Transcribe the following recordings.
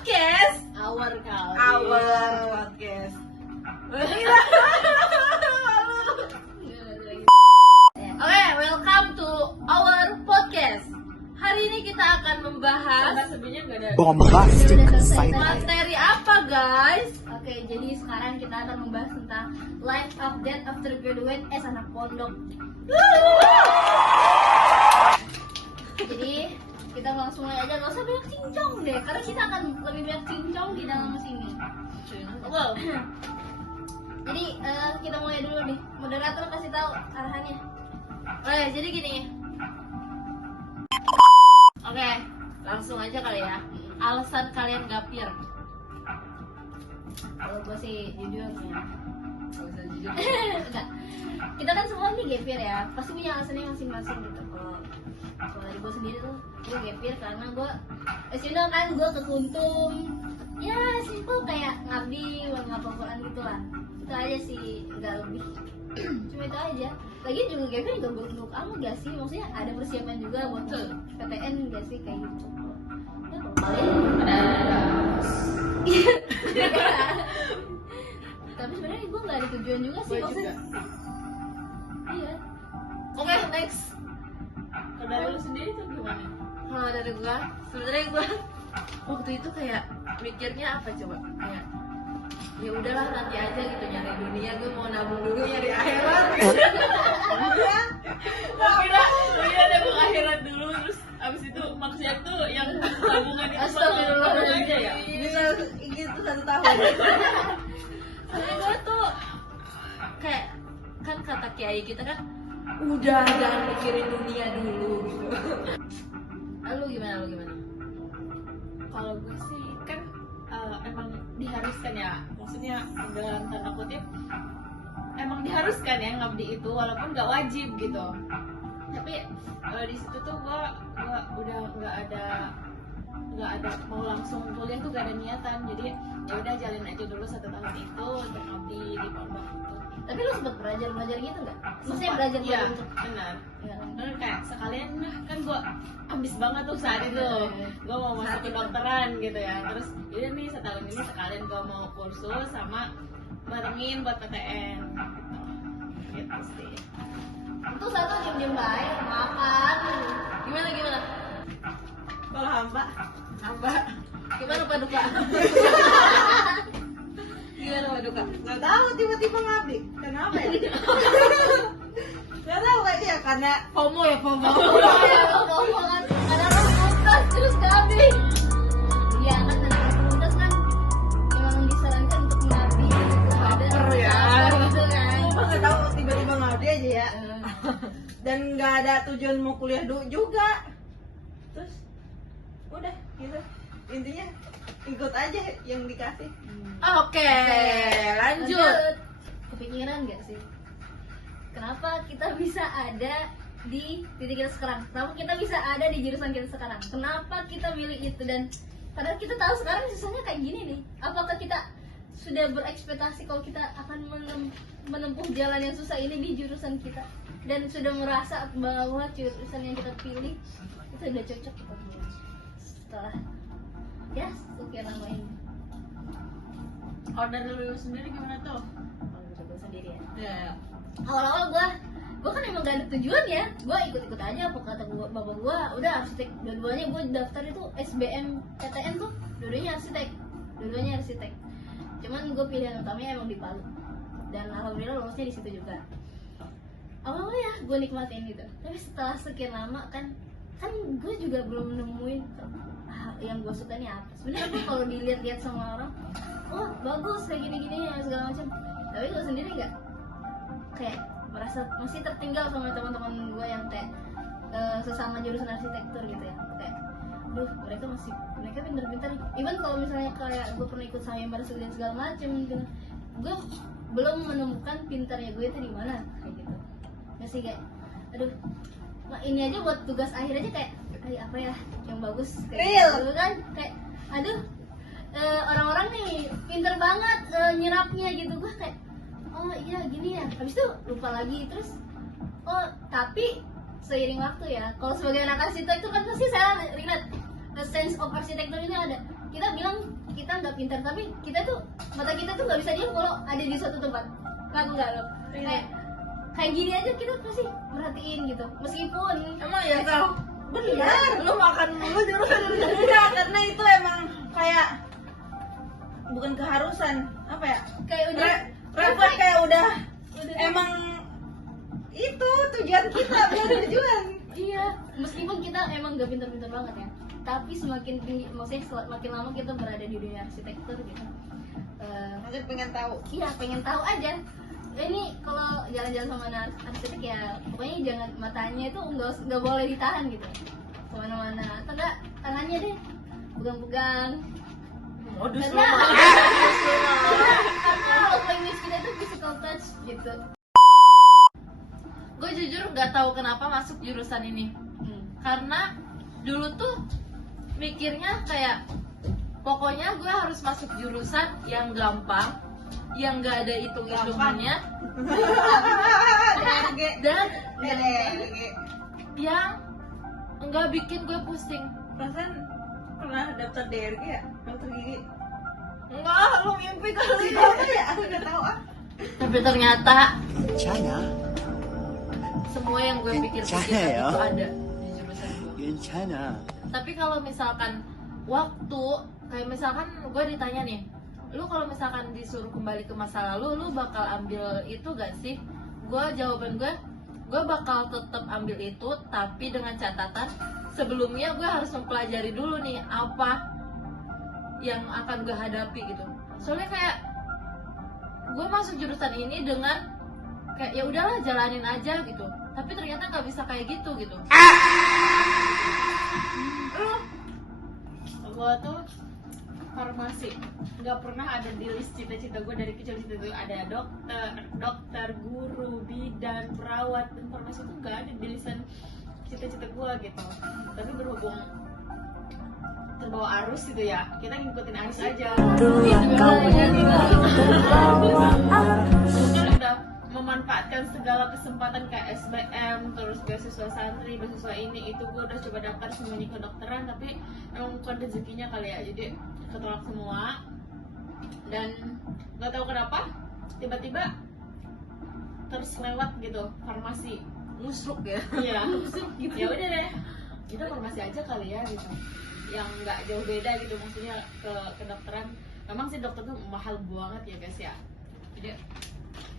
podcast. Our kali. Our podcast. Oke, welcome to our podcast. Hari ini kita akan membahas Sebenarnya nggak ada. Bombastic Udah selesai. side eye. materi apa, guys? Oke, jadi sekarang kita akan membahas tentang life update after graduate anak pondok. Jadi kita langsung mulai aja, nggak usah banyak cincong deh, karena kita akan lebih banyak cincong di dalam sini. Wow. Jadi kita mulai dulu nih. Moderator kasih tahu arahannya. Oke, jadi gini. Oke, langsung aja kali ya. Alasan kalian gapir. Kalau gue sih jujur ya. Gak usah jujur. Enggak. Kita kan semua nih gapir ya. Pasti punya alasannya masing-masing gitu. Kalau dari gue sendiri tuh, gue gapir karena gue, kan gue ke Kuntum. Ya simple kayak ngabdi, ngapal Quran gitu lah. Itu aja sih, nggak lebih. Cuma itu aja. Lagi juga gapir juga buruk-buruk amat gak sih? Maksudnya ada persiapan juga buat PTN gak sih kayak gitu. Ya kalau kalian tapi sebenarnya gue nggak ada tujuan juga sih Gue maksudnya. juga. Iya. Oke, next. Kalau dari lu sendiri tuh gimana? Kalau dari gua, sebenarnya gua waktu itu kayak mikirnya apa coba? Kayak ya udahlah nanti aja gitu nyari dunia, gue mau nabung dulu nyari akhirat. kira nabung akhirat dulu, terus abis itu maksiat tuh yang tabungan itu Astagfirullahaladzim. aja ya. Bisa gitu 1 tahun. Soalnya gue tuh kayak kan kata kiai kita kan udah jangan mikirin dunia dulu gitu. Lu gimana? Kalau gue sih kan emang diharuskan ya, maksudnya dalam tanda kutip emang diharuskan ya ngabdi itu walaupun nggak wajib gitu. Tapi di situ tuh gue udah nggak ada mau langsung kuliah tuh gak ada niatan, jadi ya udah jalin aja dulu 1 tahun itu untuk ngabdi di pondok itu. Tapi lu sempet belajar gitu nggak? Maksudnya belajar Iya, untuk benar. ya. Bener, kayak sekalian nah kan gue ambis banget tuh saat itu gue mau masuk kedokteran gitu ya, terus jadi nih setahun ini sekalian gue mau kursus sama barengin buat PTN gitu sih. Itu satu diem baik makan. Gimana? Kalau hamba Gimana Paduka? Gimana Paduka? Nggak tahu tiba-tiba ngabdi. Kenapa ya? Nggak tahu kayaknya ya, karena FOMO ya FOMO. Ngomong karena lu putus terus kami. Iya kan dari putus kan emang disarankan untuk mengabdi gitu. Ada ya. gitu kan. gue nggak tahu tiba-tiba ngabdi aja ya. Dan nggak ada tujuan mau kuliah juga. Terus udah gitu. Intinya ikut aja yang dikasih. Oke, lanjut. Kepikiran gak sih? Kenapa kita bisa ada di titik kita sekarang? Kenapa kita bisa ada di jurusan kita sekarang? Kenapa kita milih itu? Dan padahal kita tahu sekarang susahnya kayak gini nih. Apakah kita sudah berekspektasi kalau kita akan menempuh jalan yang susah ini di jurusan kita? Dan sudah merasa bahwa jurusan yang kita pilih itu udah cocok kita setelah ya sekian lama ini. Kalau dari lu sendiri gimana tuh? Kalau menurut gue sendiri ya. Ya, Awal-awal gue kan emang gak ada tujuan ya, gue ikut-ikut aja apa kata bapak gue. Udah arsitek, dua-duanya gue daftar itu SBM PTN tuh dua-duanya arsitek. Cuman gue pilihan utamanya emang di Palu, dan alhamdulillah lolusnya di situ juga. Awalnya ya gue nikmatin gitu, tapi setelah sekian lama kan gue juga belum nemuin yang gue suka nih apa. Sebenarnya gue kalau dilihat-lihat sama orang, oh bagus kayak gini-gini ya segala macam, tapi gue sendiri nggak, kayak merasa masih tertinggal sama teman-teman gue yang kayak sesama jurusan arsitektur gitu ya. Kayak aduh mereka pintar-pintar, even kalau misalnya kayak gue pernah ikut sayembara dan segala macam gitu, gue belum menemukan pintarnya gue itu di mana kayak gitu. Masih kayak aduh ini aja buat tugas akhir aja kayak apa ya yang bagus kayak Real. gitu kan, kayak aduh orang-orang nih pinter banget nyerapnya gitu. Gue kayak oh iya gini ya, habis itu lupa lagi. Terus oh tapi seiring waktu ya, kalau sebagai anak arsitek itu kan pasti saya ingat sense of arsitektur ini ada. kita bilang kita nggak pintar, tapi kita tuh mata kita tuh nggak bisa diam kalau ada di suatu tempat. Ngaku nggak lo? Kayak gini aja kita pasti merhatiin gitu, meskipun Emang ya kau benar lu makan mulu jurusan enggak, karena itu emang kayak bukan keharusan, apa ya, kayak udah refleks kayak udah emang itu tujuan kita, bukan tujuan. iya, meskipun kita emang nggak pintar-pintar banget ya, tapi semakin tinggi, maksudnya semakin lama kita berada di dunia arsitektur gitu, Maksudnya pengen tahu. iya pengen tahu aja. Ini kalau jalan-jalan sama arsitek ya pokoknya jangan, matanya itu nggak boleh ditahan gitu kemana-mana, atau enggak tangannya deh pegang-pegang, Modus karena lu. karena love language kita itu physical touch gitu. Gue jujur nggak tahu kenapa masuk jurusan ini. Karena dulu tuh mikirnya kayak pokoknya gue harus masuk jurusan yang gampang, yang nggak ada hitung-hitungannya, DRG. dan DRG. yang nggak bikin gue pusing. Perasaan pernah daftar DRG ya? Dokter gigi. Enggak, lu mimpi kali. Apa ya? Aku nggak tahu ah. Tapi ternyata 괜찮아. semua yang gue pikir-pikir Percaya ya? itu ada di jurusan gue. 괜찮아. Tapi kalau misalkan waktu, kayak misalkan gue ditanya nih, lu kalau misalkan disuruh kembali ke masa lalu, lu bakal ambil itu gak sih? Jawaban gue bakal tetap ambil itu, tapi dengan catatan sebelumnya gue harus mempelajari dulu nih apa yang akan gue hadapi gitu. Soalnya kayak gue masuk jurusan ini dengan kayak ya udahlah jalanin aja gitu, tapi ternyata nggak bisa kayak gitu. Gue tuh farmasi, nggak pernah ada di list cita-cita gue dari kecil. Cita gue ada dokter, guru, bidan, perawat, dan farmasi itu nggak ada di listan cita-cita gue gitu. Tapi berhubung terbawa arus gitu ya, kita ngikutin arus aja. Mungkin udah memanfaatkan segala kesempatan kayak SBM, terus beasiswa santri, beasiswa ini itu, gue udah coba daftar semuanya kedokteran, tapi emang bukan rezekinya kali ya, jadi ketolak semua. Dan nggak tahu kenapa tiba-tiba terus lewat gitu farmasi, Musruk ya. iya gitu. Ya udah deh, kita farmasi aja kali ya gitu, yang nggak jauh beda gitu, maksudnya ke kedokteran. Memang sih dokter tuh mahal banget ya guys ya, jadi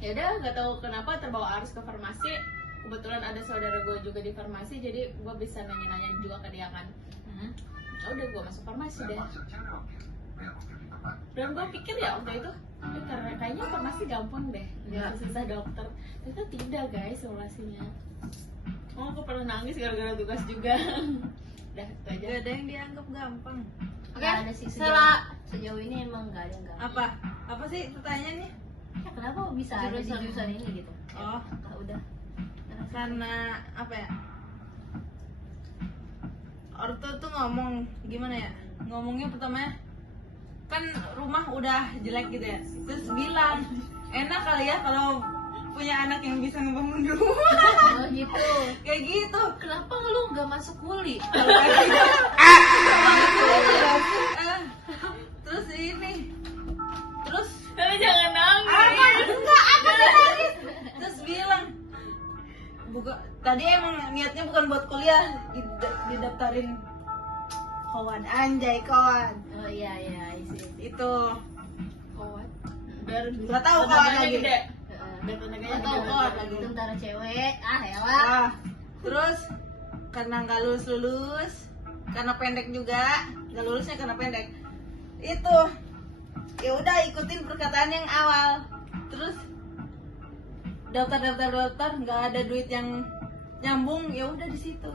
ya udah nggak tahu kenapa terbawa arus ke farmasi. Kebetulan ada saudara gue juga di farmasi, jadi gue bisa nanya-nanya juga ke dia kan. Ya udah gue masuk farmasi deh. Dan gue pikir ya waktu itu karena kayaknya farmasi gampang deh, nggak susah dokter. Ternyata tidak guys simulasinya. Oh, aku pernah nangis gara-gara tugas juga. Udah itu aja. Gak ada yang dianggap gampang. Nggak ada sih sejauh ini emang nggak ada yang gampang. Apa? Apa sih pertanyaannya? Ya, kenapa bisa ada di Jurusan. jurusan ini gitu? Oh, Ah, udah. karena apa ya? Orto tuh ngomong gimana ya? Ngomongnya pertamanya kan rumah udah jelek gitu ya. Terus bilang, enak kali ya kalau punya anak yang bisa ngebangun rumah. Oh gitu. Kayak gitu. Kenapa lu nggak masuk kuli? Terus ini. Terus Tapi jangan nangis. apa? Enggak, apa sih nangis? Terus bilang, tadi emang niatnya bukan buat kuliah, didaftarin kawan, anjay kawan. Oh iya isi. Itu Kawan. Biar nggak tahu kawan tenaganya lagi. gede. Biar tenaganya Nggak tahu gede. kawan lagi. Tentara cewek, elah. Ah, terus karena nggak lulus, karena pendek juga, nggak lulusnya karena pendek. Itu ya udah ikutin perkataan yang awal. Terus daftar nggak ada duit yang nyambung, ya udah di situ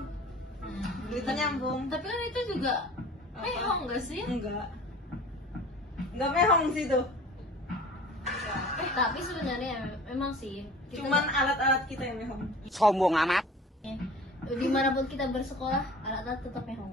duitnya nyambung. Tapi kan itu juga mehong nggak sih? Enggak mehong sih tuh, Tapi sebenarnya memang sih kita cuman alat-alat kita yang mehong. 소문 아마. dimanapun kita bersekolah, alat-alat tetap mehong.